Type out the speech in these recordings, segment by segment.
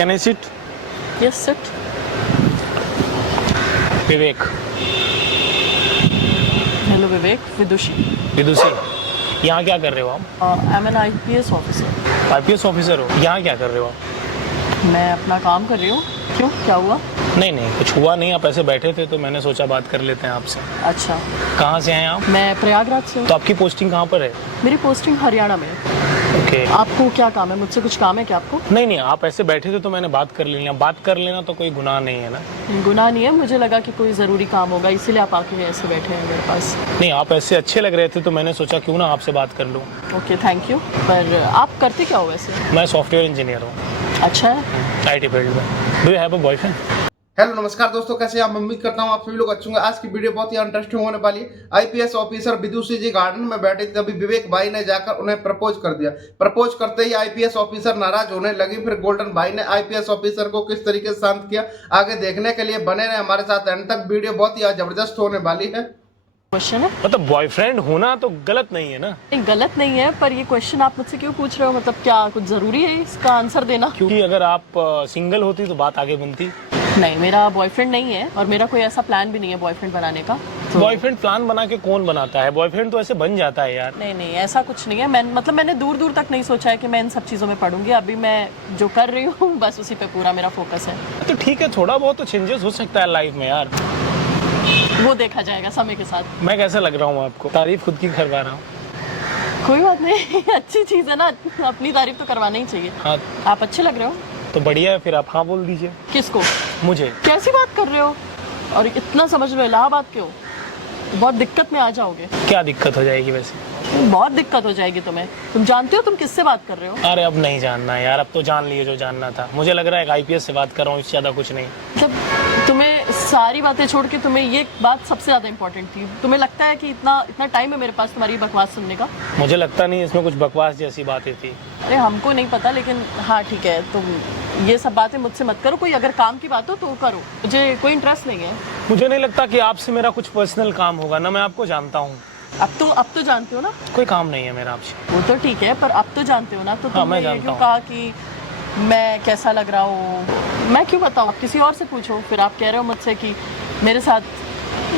Can I sit? Yes, sit. Vivek. Hello, Vivek. Vidushi. विदुषी, यहाँ क्या कर रहे हो आप? I'm an IPS officer. IPS officer हो? यहाँ क्या कर रहे हो आप? मैं अपना काम कर रही हूँ। क्यों, क्या हुआ? नहीं नहीं, कुछ हुआ नहीं, आप ऐसे बैठे थे तो मैंने सोचा बात कर लेते हैं आपसे। अच्छा, कहाँ से हैं आप? मैं प्रयागराज से हूँ। तो आपकी पोस्टिंग कहाँ पर है? मेरी पोस्टिंग हरियाणा में है। ओके। आपको क्या काम है? मुझसे कुछ काम है क्या आपको? नहीं नहीं, आप ऐसे बैठे थे तो मैंने बात कर लेना। बात कर लेना तो कोई गुनाह नहीं है ना। गुनाह नहीं है, मुझे लगा कि कोई ज़रूरी काम होगा, इसीलिए आप आके ऐसे बैठे हैं मेरे पास। नहीं, आप ऐसे अच्छे लग रहे थे तो मैंने सोचा क्यों ना आपसे बात कर लूँ। Okay, thank you. पर आप करते क्या हो वैसे? मैं सॉफ्टवेयर इंजीनियर हूँ, अच्छा है। IT फील्ड में। Do you have a boyfriend? Hello नमस्कार दोस्तों, कैसे हैं आप? उम्मीद करता हूं आप सभी लोग अच्छे होंगे। आज की वीडियो बहुत ही इंटरेस्टिंग होने वाली है। IPS ऑफिसर विदुषी जी गार्डन में बैठे थे, तभी विवेक भाई ने जाकर उन्हें प्रपोज कर दिया। प्रपोज करते ही IPS ऑफिसर नाराज होने लगी। फिर गोल्डन भाई ने IPS ऑफिसर को किस तरीके से शांत किया, आगे देखने के लिए बने रहे हमारे साथ एंड तक। वीडियो बहुत ही जबरदस्त होने वाली है। क्वेश्चन है? मतलब बॉयफ्रेंड होना तो गलत नहीं है ना? नहीं, गलत नहीं है, पर ये क्वेश्चन आप मुझसे क्यों पूछ रहे हो? मतलब क्या कुछ ज़रूरी है इसका आंसर देना? क्योंकि अगर आप सिंगल होती तो बात आगे बनती। नहीं, मेरा बॉयफ्रेंड नहीं है और मेरा कोई ऐसा प्लान भी नहीं है बॉयफ्रेंड बनाने का। बॉयफ्रेंड प्लान बना के कौन बनाता है? बॉयफ्रेंड तो ऐसे बन जाता है यार। नहीं नहीं, ऐसा कुछ नहीं है। मैंने दूर दूर तक नहीं सोचा है कि मैं इन सब चीज़ों में पढ़ूंगी। अभी मैं जो कर रही हूँ बस उसी पे पूरा मेरा फोकस है। तो ठीक है, थोड़ा बहुत तो चेंजेस हो सकता है लाइफ में यार। वो देखा जाएगा समय के साथ। मैं कैसा लग रहा हूँ आपको? तारीफ खुद की करवा रहा हूँ। कोई बात नहीं अच्छी चीज़ है ना, अपनी तारीफ तो करवाना ही चाहिए। हाँ आप अच्छे लग रहे हो। तो बढ़िया है, फिर आप हाँ बोल दीजिए। किसको? मुझे। कैसी बात कर रहे हो? और इतना समझ लो इलाहाबाद क्यों? बहुत दिक्कत में आ जाओगे। क्या दिक्कत हो जाएगी वैसे? बहुत दिक्कत हो जाएगी तुम्हें। तुम जानते हो तुम किससे बात कर रहे हो? अरे अब नहीं जानना है यार, अब तो जान लिए जो जानना था। मुझे लग रहा है एक IPS से बात कर रहा हूँ, इससे ज़्यादा कुछ नहीं। जब तुम्हें सारी बातें छोड़ के तुम्हें ये बात सबसे ज़्यादा इम्पोर्टेंट थी, तुम्हें लगता है कि इतना टाइम है मेरे पास तुम्हारी बकवास सुनने का? मुझे लगता नहीं इसमें कुछ बकवास जैसी बातें थी। अरे हमको नहीं पता, लेकिन हाँ ठीक है, तुम ये सब बातें मुझसे मत करो। कोई अगर काम की बात हो तो करो, मुझे कोई इंटरेस्ट नहीं है। मुझे नहीं लगता कि आपसे मेरा कुछ पर्सनल काम होगा ना, मैं आपको जानता हूँ। अब तो जानते हो ना। कोई काम नहीं है मेरा आपसे। वो तो ठीक है, पर अब तो जानते हो ना। तो हाँ, मैं तुमने ये जानता क्यों हूँ। कहा कि मैं कैसा लग रहा हूँ? मैं क्यों बताऊँ? आप किसी और से पूछो। फिर आप कह रहे हो मुझसे कि मेरे साथ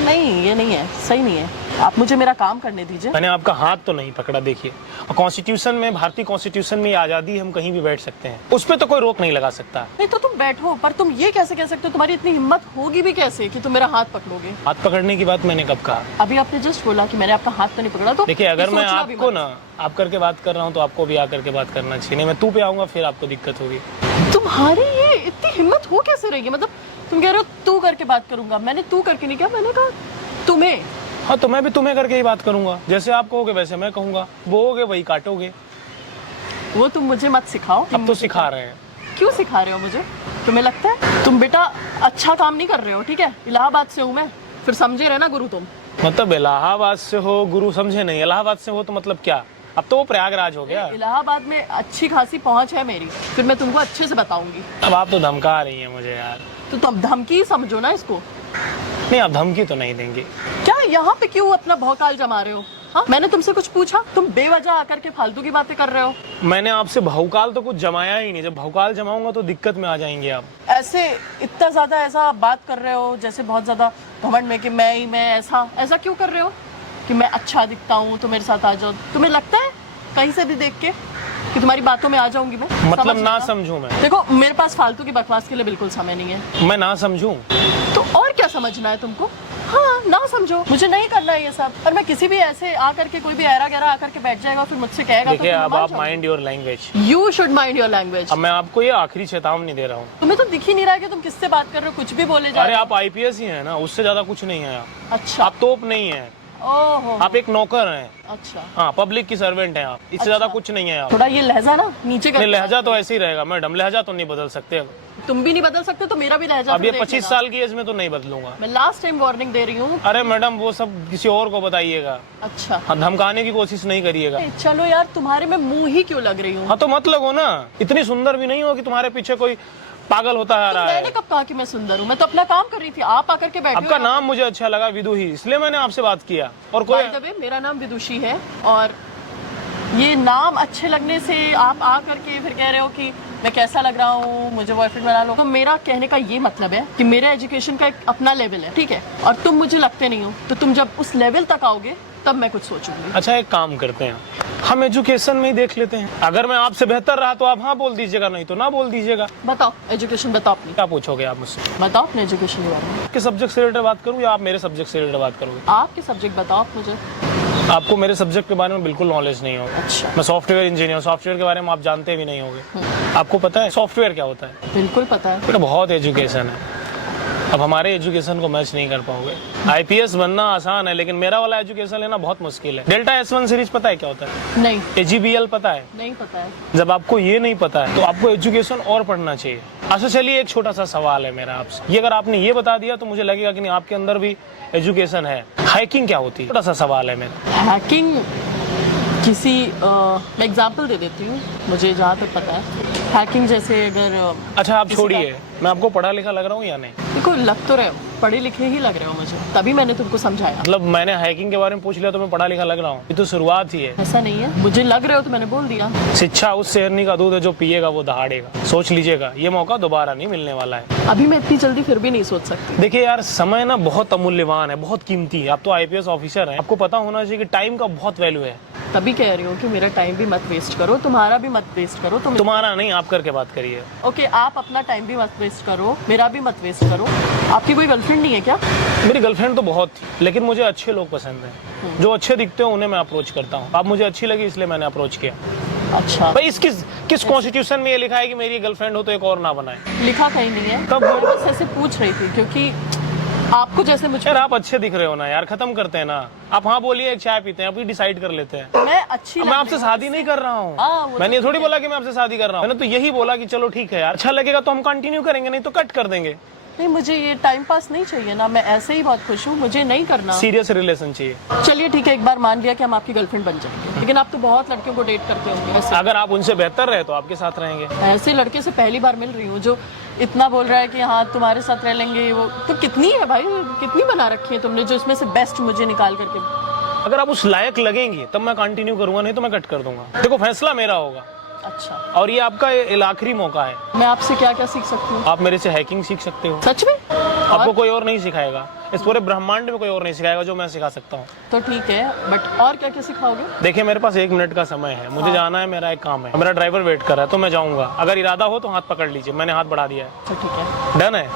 नहीं, ये नहीं है, सही नहीं है। आप मुझे मेरा काम करने दीजिए। मैंने आपका हाथ तो नहीं पकड़ा। देखिए, और कॉन्स्टिट्यूशन में, भारतीय कॉन्स्टिट्यूशन में आज़ादी, हम कहीं भी बैठ सकते हैं, उस पर तो कोई रोक नहीं लगा सकता। नहीं तो तुम बैठो, पर तुम ये कैसे कह सकते हो? तुम्हारी इतनी हिम्मत होगी भी कैसे कि तुम मेरा हाथ पकड़ोगे? हाथ पकड़ने की बात मैंने कब कहा? अभी आपने जस्ट बोला कि मैंने आपका हाथ तो नहीं पकड़ा। तो देखिए, अगर मैं सोचना भी आपको मत। ना आप करके बात कर रहा हूँ तो आपको भी आकर के बात करना चाहिए। नहीं, मैं तू पे आऊंगा फिर आपको दिक्कत होगी। तुम्हारी ये इतनी हिम्मत हो कैसे रही है? मतलब तुम कह रहे हो तू करके बात करूंगा, मैंने तू करके नहीं किया, मैंने कहा तुम्हें। हाँ, तो मैं भी तुम्हें करके ही बात करूंगा। जैसे आप कहोगे वैसे मैं कहूंगा, बोओगे वही काटोगे। वो तुम मुझे मत सिखाओ। अब तो सिखा रहे हैं। क्यों सिखा रहे हो मुझे? तुम्हें लगता है तुम बेटा अच्छा काम नहीं कर रहे हो? ठीक है, इलाहाबाद से हूँ मैं, फिर समझे रहे ना गुरु तुम। मतलब इलाहाबाद से हो, गुरु समझे नहीं। इलाहाबाद से हो तो मतलब क्या? अब तो वो प्रयागराज हो गया। इलाहाबाद में अच्छी खासी पहुंच है मेरी, फिर मैं तुमको अच्छे से बताऊंगी। अब आप तो धमका रही हैं मुझे यार। तो तुम धमकी ही समझो ना इसको। नहीं, आप धमकी तो नहीं देंगे। क्या यहाँ पे क्यों अपना भौकाल जमा रहे हो? हाँ, मैंने तुमसे कुछ पूछा? तुम बेवजह आकर के फालतू की बातें कर रहे हो। मैंने आपसे भौकाल तो कुछ जमाया ही नहीं। जब भौकाल जमाऊंगा तो दिक्कत में आ जाएंगे आप। ऐसे इतना ज्यादा ऐसा बात कर रहे हो जैसे बहुत ज्यादा घमंड में कि मैं ऐसा क्यों कर रहे हो कि मैं अच्छा दिखता हूँ तो मेरे साथ आ जाओ? तुम्हें लगता है कहीं से भी देख के कि तुम्हारी बातों में आ जाऊंगी मैं? मतलब समझ ना लेना। समझूं मैं? देखो, मेरे पास फालतू की बकवास के लिए बिल्कुल समय नहीं है। मैं ना समझूं? तो और क्या समझना है तुमको? हाँ, ना समझो, मुझे नहीं करना है ये सब। और मैं किसी भी ऐसे आकर के, कोई भी ऐरा गैरा आकर के बैठ जाएगा फिर मुझसे कहेगा तो देखिए, तुम अब मान आप जाओगे। Mind your language. You should mind your language। अब मैं आपको ये आखिरी चेतावनी दे रहा हूँ। तुम्हें तो दिख ही नहीं रहा है कि तुम किससे बात कर रहे हो, कुछ भी बोले जा अरे रहे आप IPS ही हैं ना, उससे ज्यादा कुछ नहीं है। हो। अच्छा, आप तोप नहीं है, ओहो, आप एक नौकर हैं। अच्छा। हाँ, पब्लिक की सर्वेंट हैं आप, इससे अच्छा। ज्यादा कुछ नहीं है आप। थोड़ा ये लहजा ना नीचे कर। नहीं, लहजा तो ऐसे ही रहेगा मैडम, लहजा तो नहीं बदल सकते। तुम भी नहीं बदल सकते तो मेरा भी लहजा अब ये फिर देख 25 लेना। साल की एज में तो नहीं बदलूंगा। मैं लास्ट टाइम वार्निंग दे रही हूँ। अरे मैडम, वो सब किसी और को बताइएगा। अच्छा, हाँ, धमकाने की कोशिश नहीं करिएगा। चलो यार, तुम्हारे में मुंह ही क्यों लग रही हूँ? हाँ, तो मत लगो ना। इतनी सुंदर भी नहीं हो कि तुम्हारे पीछे कोई पागल होता आ रहा है। मैंने कब कहा कि मैं सुंदर हूँ? मैं तो अपना काम कर रही थी, आप आकर के बैठे आपका हो। नाम मुझे अच्छा लगा, विदुही, इसलिए मैंने आपसे बात किया। और कोई By the way, मेरा नाम विदुषी है और ये नाम अच्छे लगने से आप आकर के फिर कह रहे हो कि मैं कैसा लग रहा हूँ, मुझे बॉयफ्रेंड बना लो। तो मेरा कहने का ये मतलब है कि मेरा एजुकेशन का एक अपना लेवल है, ठीक है, और तुम मुझे लगते नहीं हो, तो तुम जब उस लेवल तक आओगे तब मैं कुछ सोचूंगी। अच्छा एक काम करते हैं, हम एजुकेशन में ही देख लेते हैं। अगर मैं आपसे बेहतर रहा तो आप हाँ बोल दीजिएगा, नहीं तो ना बोल दीजिएगा। बताओ एजुकेशन बताओ अपनी, क्या पूछोगे आप मुझसे? बताओ अपने एजुकेशन के बारे में। आपके सब्जेक्ट से रिलेटेड बात करूँ या आप मेरे सब्जेक्ट से रिलेटेड बात करोगे? आपके सब्जेक्ट बताओ आप मुझे। आपको मेरे सब्जेक्ट के बारे में बिल्कुल नॉलेज नहीं होगा। अच्छा। मैं सॉफ्टवेयर इंजीनियर हूँ, सॉफ्टवेयर के बारे में आप जानते भी नहीं होंगे। आपको पता है सॉफ्टवेयर क्या होता है? बिल्कुल पता है। बेटा बहुत एजुकेशन है, अब हमारे एजुकेशन को मैच नहीं कर पाओगे। आईपीएस बनना आसान है, लेकिन मेरा वाला एजुकेशन लेना बहुत मुश्किल है। डेल्टा S1 सीरीज पता है क्या होता है? नहीं। AGBL पता है? नहीं पता है। जब आपको ये नहीं पता है तो आपको एजुकेशन और पढ़ना चाहिए। अच्छा चलिए एक छोटा सा सवाल है मेरा आपसे, ये अगर आपने ये बता दिया तो मुझे लगेगा कि नहीं आपके अंदर भी एजुकेशन है। हैकिंग क्या होती है? छोटा सा सवाल है मेरा। हैकिंग किसी मैं एग्जाम्पल दे देती हूँ, मुझे जहाँ तक पता है हैकिंग जैसे अगर अच्छा आप किसी छोड़िए, मैं आपको पढ़ा लिखा लग रहा हूँ या नहीं? देखो लग तो रहे हो, पढ़े लिखे ही लग रहे हो मुझे, तभी मैंने तुमको समझाया। मतलब मैंने हैकिंग के बारे में पूछ लिया तो मैं पढ़ा लिखा लग रहा हूँ? ये तो शुरुआत ही है। ऐसा नहीं है, मुझे लग रहे हो तो मैंने बोल दिया। शिक्षा उस शेरनी का दूध है जो पिएगा वो दहाड़ेगा। सोच लीजिएगा, ये मौका दोबारा नहीं मिलने वाला है। अभी मैं इतनी जल्दी फिर भी नहीं सोच सकती। देखिए यार समय ना बहुत अमूल्यवान है, बहुत कीमती है। आप तो आईपीएस ऑफिसर हैं, आपको पता होना चाहिए कि टाइम का बहुत वैल्यू है। तभी कह रही हूँ कि मेरा टाइम भी मत वेस्ट करो, तुम्हारा भी मत वेस्ट करो। तुम्हारा नहीं, आप करके बात करिए। ओके, आप अपना टाइम भी मत वेस्ट करो, मेरा भी मत वेस्ट करो। आपकी कोई गर्लफ्रेंड नहीं है क्या? मेरी गर्लफ्रेंड तो बहुत थी, लेकिन मुझे अच्छे लोग पसंद हैं। जो अच्छे दिखते हो उन्हें मैं अप्रोच करता हूँ। आप मुझे अच्छी लगी इसलिए मैंने अप्रोच किया। अच्छा भाई किस कॉन्स्टिट्यूशन में ये लिखा है कि मेरी गर्लफ्रेंड हो तो एक और ना बनाए? लिखा कहीं नहीं है। कब? मैं बस ऐसे पूछ रही थी क्योंकि आपको जैसे मुझे यार आप अच्छे दिख रहे हो ना यार, खत्म करते हैं ना। आप हाँ बोलिए, एक चाय पीते हैं, अभी डिसाइड कर लेते हैं। मैं अच्छी मैं आपसे शादी नहीं कर रहा हाँ, हूँ। मैंने ये थोड़ी बोला कि मैं आपसे शादी कर रहा हूँ। मैंने तो यही बोला कि चलो ठीक है यार, अच्छा लगेगा तो हम कंटिन्यू करेंगे, नहीं तो कट कर देंगे। नहीं, मुझे ये टाइम पास नहीं चाहिए ना, मैं ऐसे ही बहुत खुश हूँ, मुझे नहीं करना। सीरियस रिलेशन चाहिए। चलिए ठीक है, एक बार मान लिया कि हम आपकी गर्लफ्रेंड बन जाएंगे, लेकिन आप तो बहुत लड़कियों को डेट करते होंगे। ऐसे अगर आप उनसे बेहतर रहे तो आपके साथ रहेंगे। ऐसे लड़के से पहली बार मिल रही हूँ जो इतना बोल रहा है कि हाँ तुम्हारे साथ रह लेंगे। वो तो कितनी है भाई, कितनी बना रखी है तुमने जो इसमें से बेस्ट मुझे निकाल करके। अगर आप उस लायक लगेंगे तब मैं कंटिन्यू करूंगा, नहीं तो मैं कट कर दूंगा। देखो फैसला मेरा होगा। अच्छा, और ये आपका आखिरी मौका है। मैं आपसे क्या क्या सीख सकती हूँ? आप मेरे से हैकिंग सीख सकते हो। सच में? आपको कोई और नहीं सिखाएगा, इस पूरे ब्रह्मांड में कोई और नहीं सिखाएगा जो मैं सिखा सकता हूँ। तो ठीक है, बट और क्या क्या सिखाओगे? देखिए मेरे पास 1 मिनट का समय है, मुझे जाना है, मेरा एक काम है, मेरा ड्राइवर वेट कर रहा है, तो मैं जाऊंगा। अगर इरादा हो तो हाथ पकड़ लीजिए, मैंने हाथ बढ़ा दिया है। अच्छा ठीक है, डन है?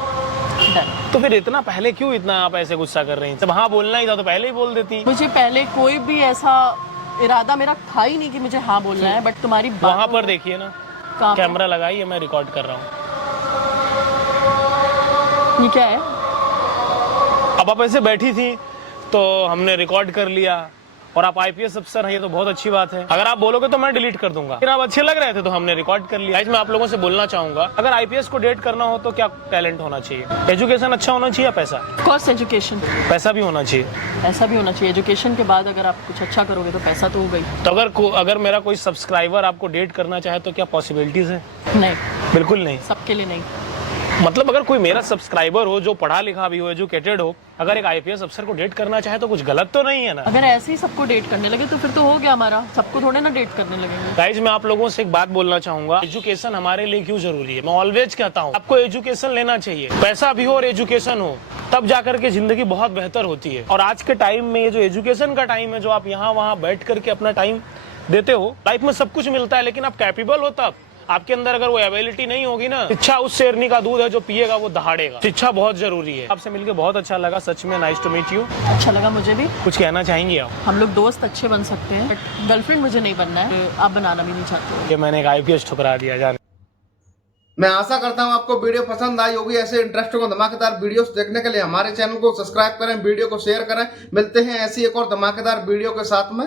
डन। तो फिर इतना पहले क्यों इतना आप ऐसे गुस्सा कर रही हैं? जब हाँ बोलना ही था तो पहले ही बोल देती। मुझे पहले कोई भी ऐसा इरादा मेरा था ही नहीं कि मुझे हाँ बोलना है, बट तुम्हारी वहाँ पर देखिए ना, कहाँ पे? कैमरा लगाइए, मैं रिकॉर्ड कर रहा हूँ। ये क्या है? अब आप ऐसे बैठी थी तो हमने रिकॉर्ड कर लिया, और आप आईपीएस अफसर हैं, ये तो बहुत अच्छी बात है। अगर आप बोलोगे तो मैं डिलीट कर दूंगा, लेकिन आप अच्छे लग रहे थे तो हमने रिकॉर्ड कर लिया। मैं आप लोगों से बोलना चाहूंगा, अगर आईपीएस को डेट करना हो तो क्या टैलेंट होना चाहिए? एजुकेशन अच्छा होना चाहिए या पैसा? Course education. पैसा भी होना चाहिए। ऐसा भी होना चाहिए, एजुकेशन के बाद अगर आप कुछ अच्छा करोगे तो पैसा तो हो गई। तो अगर मेरा कोई सब्सक्राइबर आपको डेट करना चाहे तो क्या पॉसिबिलिटीज है? नहीं, बिल्कुल नहीं। सबके लिए नहीं। मतलब अगर कोई मेरा सब्सक्राइबर हो जो पढ़ा लिखा भी हो, एजुकेटेड हो, अगर एक आईपीएस अफसर को डेट करना चाहे तो कुछ गलत तो नहीं है ना? अगर ऐसे ही सबको डेट करने लगे तो फिर तो हो गया हमारा, सबको थोड़े ना डेट करने लगेंगे। गाइज मैं आप लोगों से एक बात बोलना चाहूंगा, एजुकेशन हमारे लिए क्यों जरूरी है। मैं ऑलवेज कहता हूँ आपको एजुकेशन लेना चाहिए, पैसा भी हो और एजुकेशन हो, तब जाकर के जिंदगी बहुत बेहतर होती है। और आज के टाइम में ये जो एजुकेशन का टाइम है, जो आप यहाँ वहाँ बैठ करके अपना टाइम देते हो, लाइफ में सब कुछ मिलता है, लेकिन आप कैपेबल हो तब। आपके अंदर अगर वो एबिलिटी नहीं होगी ना, शिक्षा उस शेरनी का दूध है जो पिएगा वो दहाड़ेगा। शिक्षा बहुत जरूरी है। आपसे मिलकर बहुत अच्छा लगा, सच में नाइस टू मीट यू। अच्छा लगा मुझे भी। कुछ कहना चाहेंगे आप? हम लोग दोस्त अच्छे बन सकते हैं, बट गर्लफ्रेंड मुझे नहीं बनना है, आप बनाना भी नहीं चाहते। ये मैंने एक आईपीएस ठुकरा दिया जाने। मैं आशा करता हूं आपको वीडियो पसंद आई होगी। ऐसे इंटरेस्टिंग और धमाकेदार वीडियोस देखने के लिए हमारे चैनल को सब्सक्राइब करें, वीडियो को शेयर करें। मिलते हैं ऐसी एक और धमाकेदार वीडियो के साथ में।